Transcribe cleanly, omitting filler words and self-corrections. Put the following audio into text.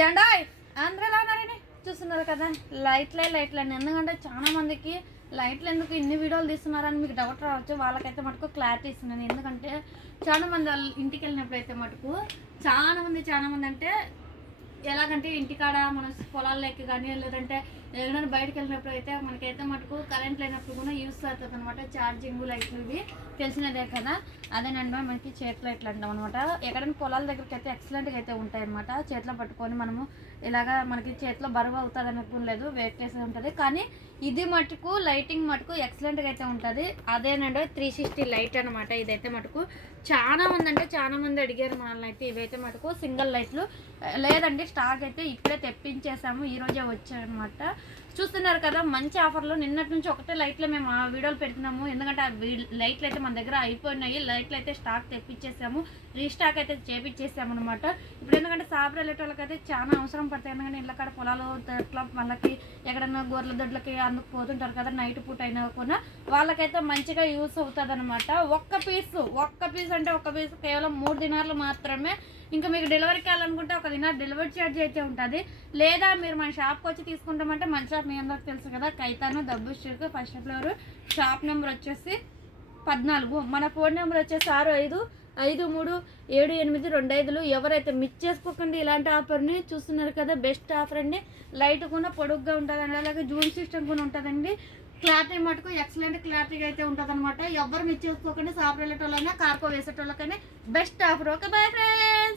ఎండాయ్ అందరూ ఎలా ఉన్నారని చూస్తున్నారు కదా. లైట్లని ఎందుకంటే చాలా మందికి లైట్లు ఎందుకు ఇన్ని వీడియోలు తీస్తున్నారని మీకు డౌట్ రావచ్చు. వాళ్ళకైతే మటుకు క్లారిటీ ఇస్తున్నాను. ఎందుకంటే చాలా మంది వాళ్ళ ఇంటికి వెళ్ళినప్పుడు అయితే మటుకు చాలా మంది అంటే ఎలాగంటే ఇంటికాడ మన పొలాల్లోకి కానీ లేదంటే ఎక్కడైనా బయటకు వెళ్ళినప్పుడు అయితే మనకైతే మటుకు కరెంట్ లేనప్పుడు కూడా యూస్ అవుతుంది అనమాట. ఛార్జింగ్ లైట్లు ఇవి తెలిసినదే కదా. అదేనండి మనకి చేతిలో లైట్లు అంటాం అనమాట. ఎక్కడైనా పొలాల దగ్గరికి అయితే ఎక్సలెంట్గా అయితే ఉంటాయి అనమాట. చేతిలో పట్టుకొని మనము ఇలాగా మనకి చేతిలో బరువు అవుతుంది అనుకోలేదు, వెయిట్ చేసే ఉంటుంది. కానీ ఇది మటుకు లైటింగ్ మటుకు ఎక్సలెంట్గా అయితే ఉంటుంది. అదేనండి 360 లైట్ అనమాట. ఇదైతే మటుకు చాలా మంది అడిగారు మనల్ని అయితే. ఇవైతే మటుకు సింగిల్ లైట్లు లేదండి, స్టాక్ అయితే ఇప్పుడే తెప్పించేసాము, ఈరోజే వచ్చాయన్నమాట. చూస్తున్నారు కదా మంచి ఆఫర్లో. నిన్నటి నుంచి ఒకటే లైట్లో మేము ఆ వీడియోలు పెడుతున్నాము. ఎందుకంటే ఆ లైట్లు అయితే మన దగ్గర అయిపోయినాయి. లైట్లు అయితే స్టాక్ తెప్పించేసాము, రీస్టాక్ అయితే చేపించేసాము అనమాట. ఇప్పుడు ఎందుకంటే సాబ్ వెళ్ళేట వాళ్ళకైతే చాలా అవసరం పడతాయి. ఎందుకంటే ఇళ్ళకాడ పొలాలు అట్లా వాళ్ళకి ఎక్కడన్నా గొర్రెల దొడ్లకి అందుకు పోతుంటారు కదా, నైట్ పూట అయినా కూడా వాళ్ళకైతే మంచిగా యూస్ అవుతుంది అనమాట. ఒక్క పీస్ అంటే ఒక్క పీస్ కేవలం 3 దినాలు మాత్రమే. ఇంకా మీకు డెలివరీకి వెళ్ళాలనుకుంటే ఒక దిన డెలివరీ ఛార్జ్ అయితే ఉంటుంది. లేదా మీరు మన షాప్కి వచ్చి తీసుకుంటామంటే మన షాప్ మీ అందరికి తెలుసు కదా, కైతాను దబ్బు street first floor. Shop number వచ్చేసి 14. మన ఫోన్ నెంబర్ వచ్చేసి 65537825. ఎవరైతే మిస్ చేసుకోకండి ఇలాంటి ఆఫర్ని. చూస్తున్నారు కదా బెస్ట్ ఆఫర్ అండి. లైట్ కూడా పొడుగ్గా ఉంటుందండి, అలాగే జూమ్ సిస్టమ్ కూడా ఉంటుందండి. క్లారిటీ మటుకు ఎక్సలెంట్ క్లారిటీగా అయితే ఉంటుంది అనమాట. ఎవరు మిస్ చేసుకోకండి. షాప్ వెళ్ళేటోళ్ళైనా కార్కో వేసేటోళ్ళకైనా best offer. Okay, bye friends.